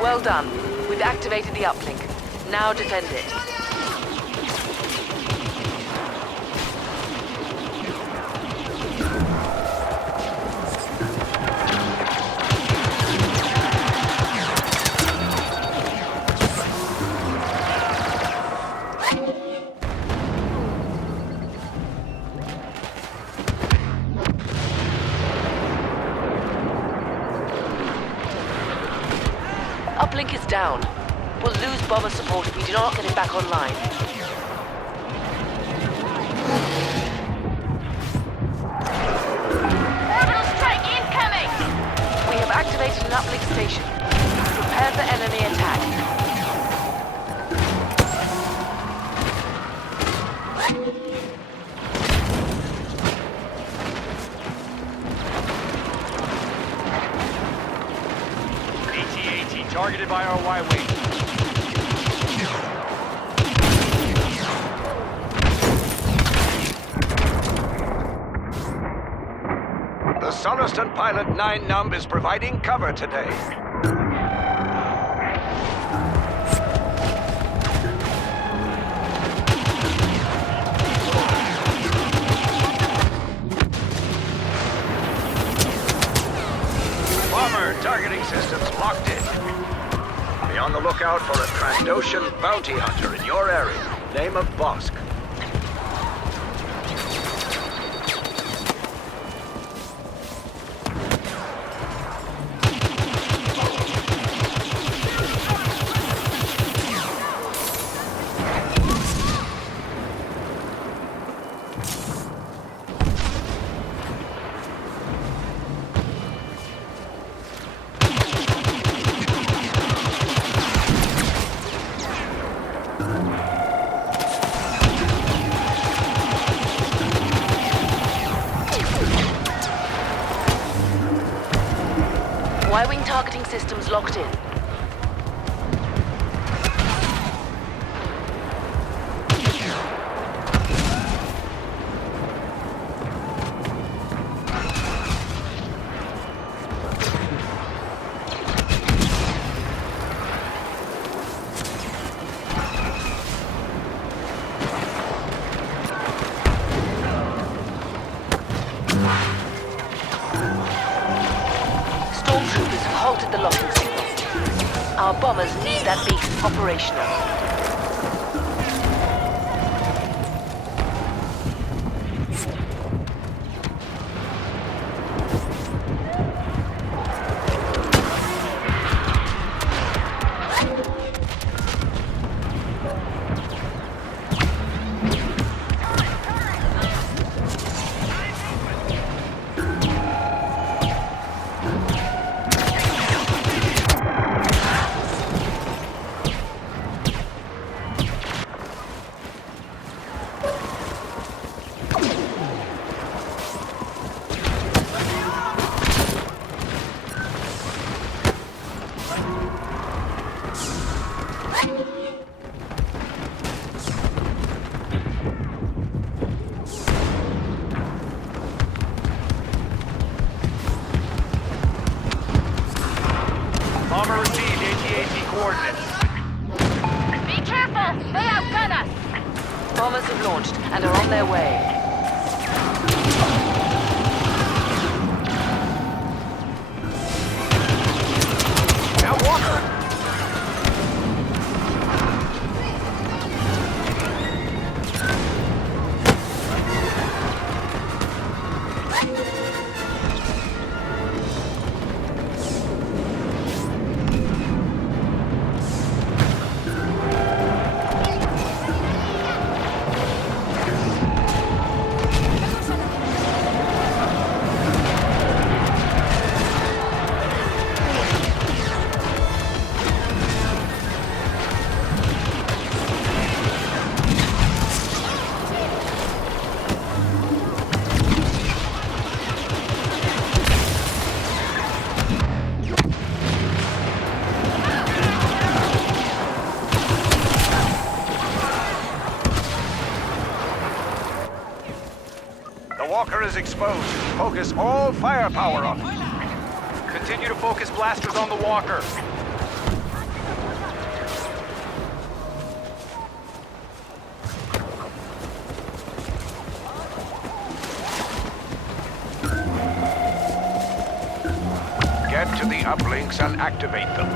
Well done. We've activated the uplink. Now defend it. Uplink is down. We'll lose bomber support if we do not get it back online. Orbital strike incoming! We have activated an uplink station. Prepare for enemy attack. AT-AT targeted by our Y-wing. The Soliston pilot 9 Numb is providing cover today. Bomber targeting systems locked in. Be on the lookout for a Trandoshan bounty hunter in your area. Name of Bosk. Y-wing targeting systems locked in. Stormtroopers have halted the locking signal. Our bombers need that beacon operational. Bomber received AT-AT coordinates. Be careful! They outgun us! Bombers have launched and are on their way. Now Walker! Walker is exposed. Focus all firepower on it. Continue to focus blasters on the Walker. uplinks and activate them.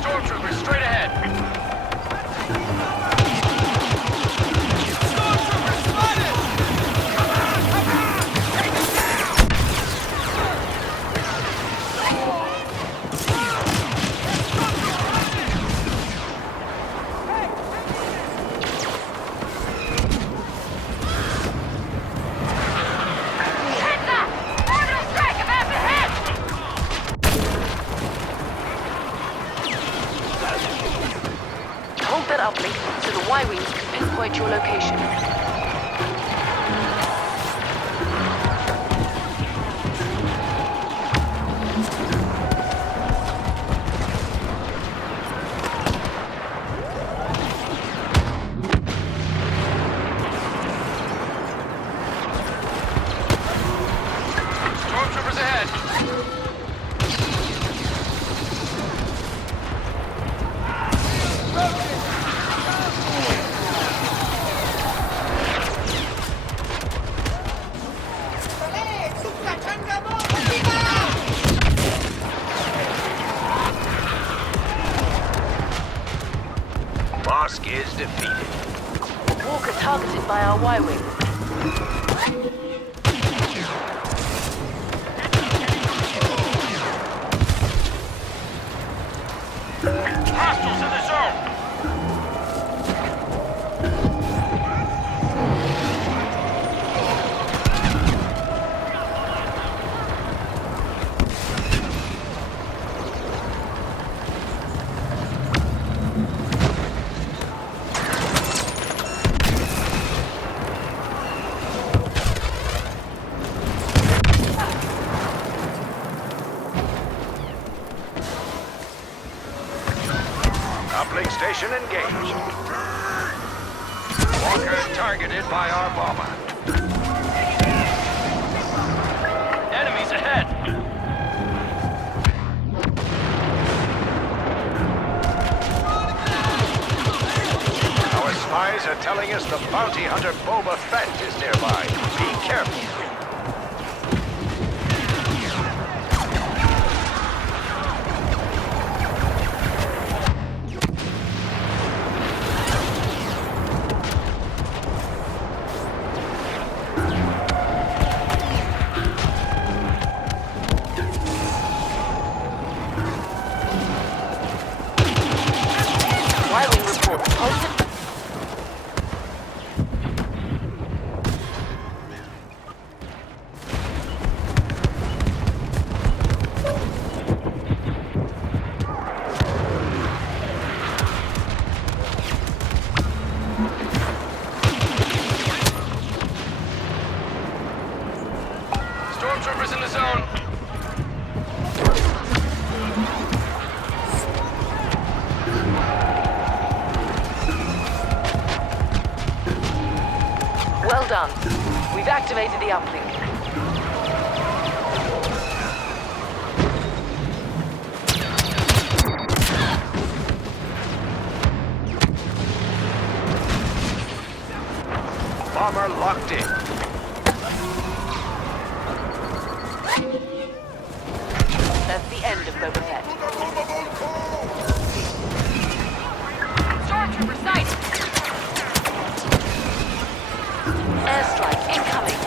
Stormtroopers straight ahead. Heads up! Orbital strike about to hit! Hold that uplink so the Y-Wings can pinpoint your location. Stormtroopers ahead. Bosk is defeated. Walker targeted by our Y-Wing. Hostiles in the zone. Uplink station engaged. Walker targeted by our bomber. Enemies ahead. Our spies are telling us the bounty hunter Boba Fett is nearby. Be careful. Y-Wing reports positive. Stormtroopers in the zone. Well done. We've activated the uplink. Bomber locked in. That's the end of Boba Fett. Stormtrooper sighted! Airstrike incoming.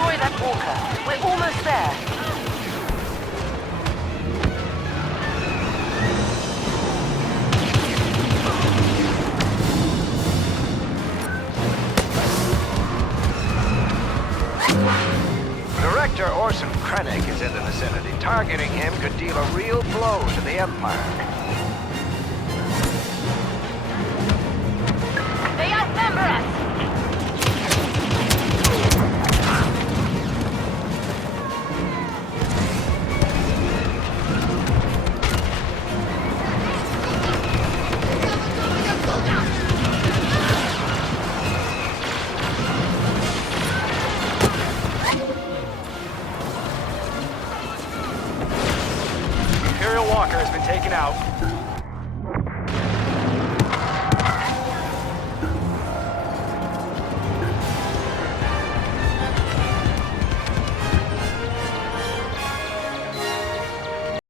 Destroy that walker. We're almost there. Director Orson Krennic is in the vicinity. Targeting him could deal a real blow to the Empire. They outnumber us!